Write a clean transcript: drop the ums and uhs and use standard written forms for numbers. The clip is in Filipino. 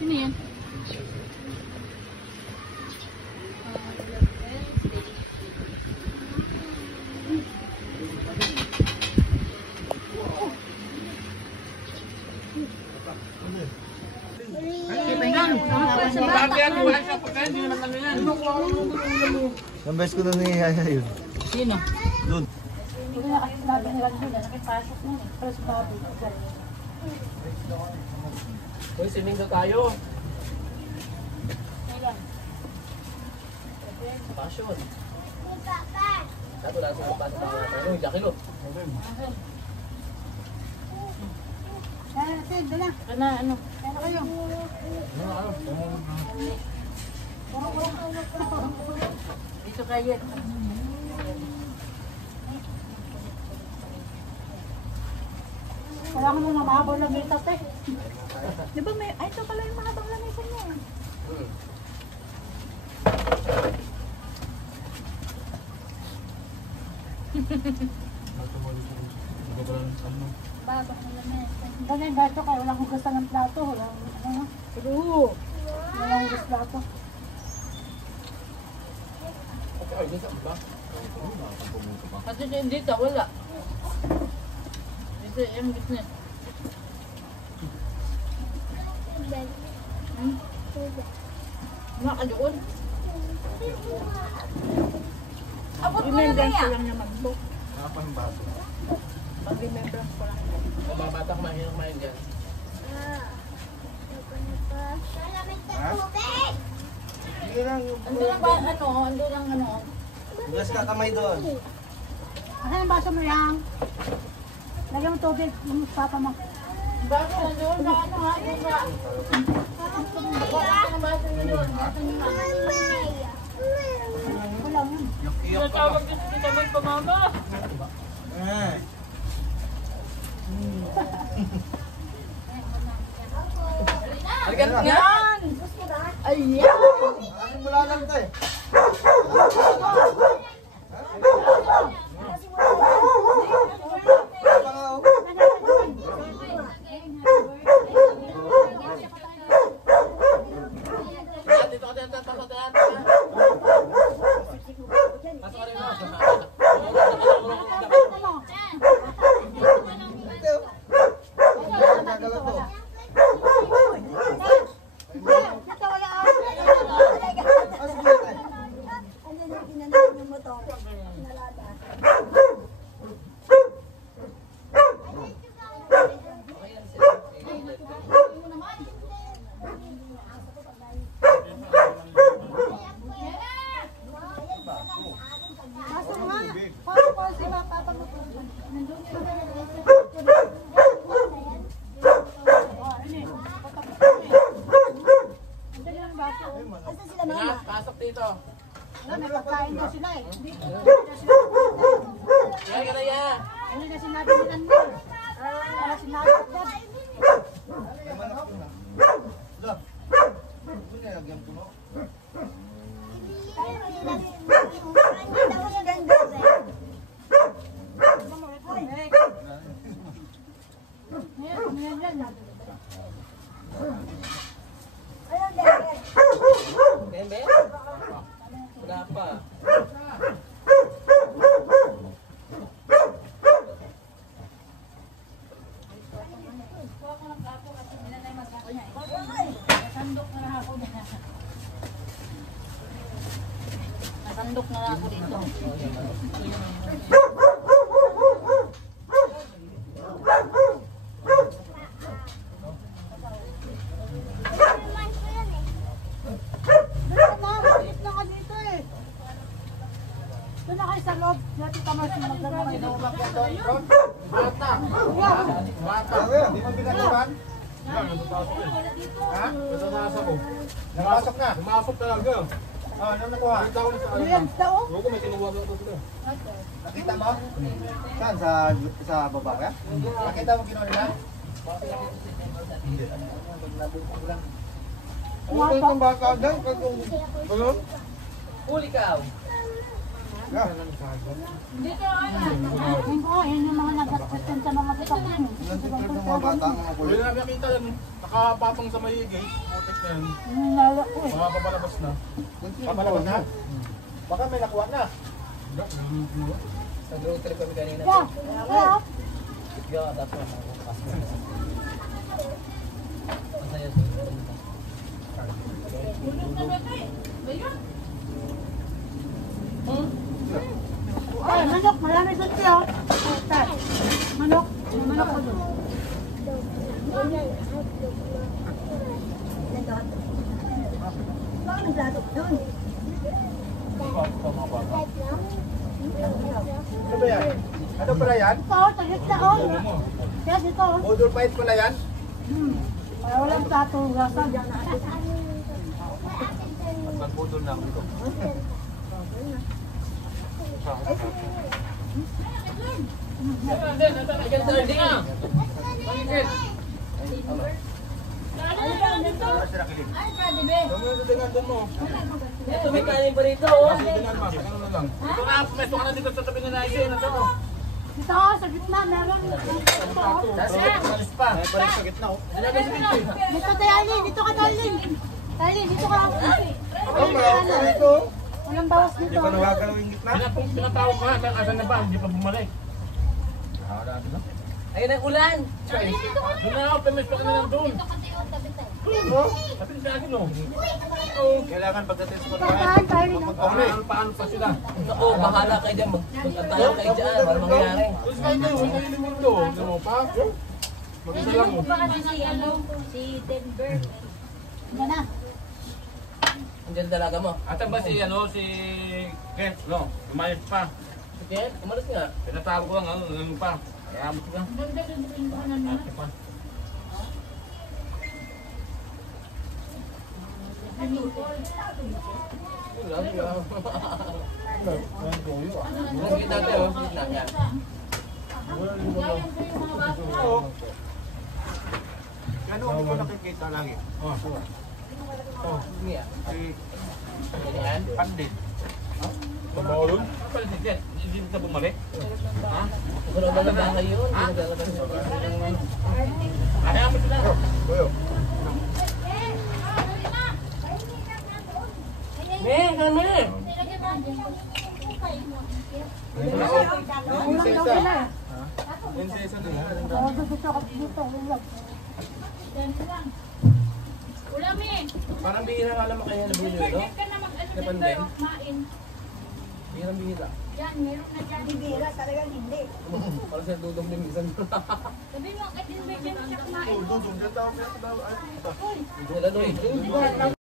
Sino yan? Ang best ko na nangyayaya yun. Sino? Doon. Hindi ko na kasi sinabi nila doon, nakipasok na eh. Pero si Bobby. Uy, swimming daw tayo. Passion. Satu lang sa pasok tayo. Uy, Jakilo. Sid, dala. Ano, ano? Kaya kayo. Dito kayo. Kailangan mo na mahabol lang yung tate. Di ba may, ay ito pala yung mahabang lamisan niya. Babak na lamisan. Ganyan gato kayo, walang hugasan ng plato. Walang, ano, Pero, walang hugas plato. Ay, dito ba? kasi dito, wala. Dito yung business. Makadoon. Abot mo na Remembrance ko kaya? lang naman to. Nakapang baso. Pag-remembrance ko lang. Mababata kumain kumain dyan. Hindi lang yung... Ando lang ba, ano? Ando lang ano? Hugas ka kamay doon. Asan ang baso mo yan? Lagyan mo tubig, yung papa mo. Bago nandun sa ano ha? Yung sa... Bakit ang baso nyo doon? Baso nyo na. Wala yun. Tinatawag din kita magpamama. Eh. Halika na. Yan! Ayan! Ano mula lang tayo? Dito ka dito. Pasok ka rin mo. Baso mo nga. Paano po si papa mo? Nandun yun. Pasok dito. May pagkain daw sila eh. Yan ka na yan. Ano na sinabi ni Anmar? Para sinabi ko dad. Bembe? Wala pa. Nasandok na ako dito. Doon na kayo sa loob. Dati Tamars yung maglaro kayo. Bata. Bata. Di mo pinagawan? Ha? Natataasa ko. Nakapasok na. Pumasok talaga. Oh, ano nakuha? Kita ko na sa Ano yan? Tao? Huwag ko may tinuwag ako sila. Nakita mo? Saan? Sa baba ka? Nakita mo ginawa nila? Ano ba yung bata dyan? Ano? Huli ka. Yeah. Dito ano? Yan yung mga nag-question sa mga tutak. Ilan si Fred ng mga bata? Mga Huli kulit? na nakita yan. nakapatong sa may gate. Matik na yan. Nalala ko eh. Makapapalabas na. Papalabas na? Baka may nakuha na. Sa road trip kami kanina. Yeah. Yeah. Sige, tapos masaya sa Ay, manok. Marami doon siya. Manok. May manok ko doon. Bakit naglatok doon? Ano ba yan? Ano pala yan? Ito, tagit na on. Kaya dito. Model fight pala yan? Ay, walang plato. Gasa. Magpudol na ako dito. Ikan sarding ah. Wala sila kilig. Tumulong sa tingan doon mo. Ito may kanin pa rito oh. Kasi tingan mo. Ano na lang. Ito na, pumesto ka na dito sa tabi na naisip. Ano to? Dito, sa gitna. Meron. Dito. Alis pa. May balik sa gitna oh. Nilagay sa pinto. Dito tayo, Arlene. Dito ka, Arlene. Arlene, dito ka. Oh, marami pa rito. Walang bawas dito. Hindi pa nawagalaw yung gitna. Pinatawag ko nga. Asan na ba? Hindi pa bumalik. Ayun ang ulan. Doon na ako. Pumesto ka na lang doon. Sabi sa akin oh. Kailangan pagdating sa Pagkaan, Arlene. Paano pa sila? Oo, bahala kayo dyan. Mag-antayan kayo dyan. Para mangyari. Tapos kayo kayo. Huwag kayo limundo. Ano mo pa? Mag-isa lang oh. Si Denver. Yan na. Andiyan dalaga mo. Atan ba si si Kent, no? Umayos pa. Sige, umalis nga. Pinatawag ko lang, ano pa. Kaya mo sila. Yung gitna tayo. Gitna yan. Gano'n hindi ko nakikita lagi. Hindi ah. Si Yan. Pandit. Pabawalon? Ano pala si Kent? Hindi na bumalik? Ha? Kung ano ba nagkakay yun? Hindi nagkakay. Kaya mo sila. Kuyo. Kami! Ulang daw sila eh. Prinsesa na yan. Oo, dito ka dito. Ulang. Ulamin. Parang bihira nga naman kayo nabili, no? Huwag ka na mag-ano Depende. din pero kumain. Bihirang bihira. Yan, meron na dyan. Bibira, talagang hindi. Parang siya dudong din minsan. Sabi mo, kay Denver dyan siya kumain. Dudong. Dito ako. Hindi nila, no eh.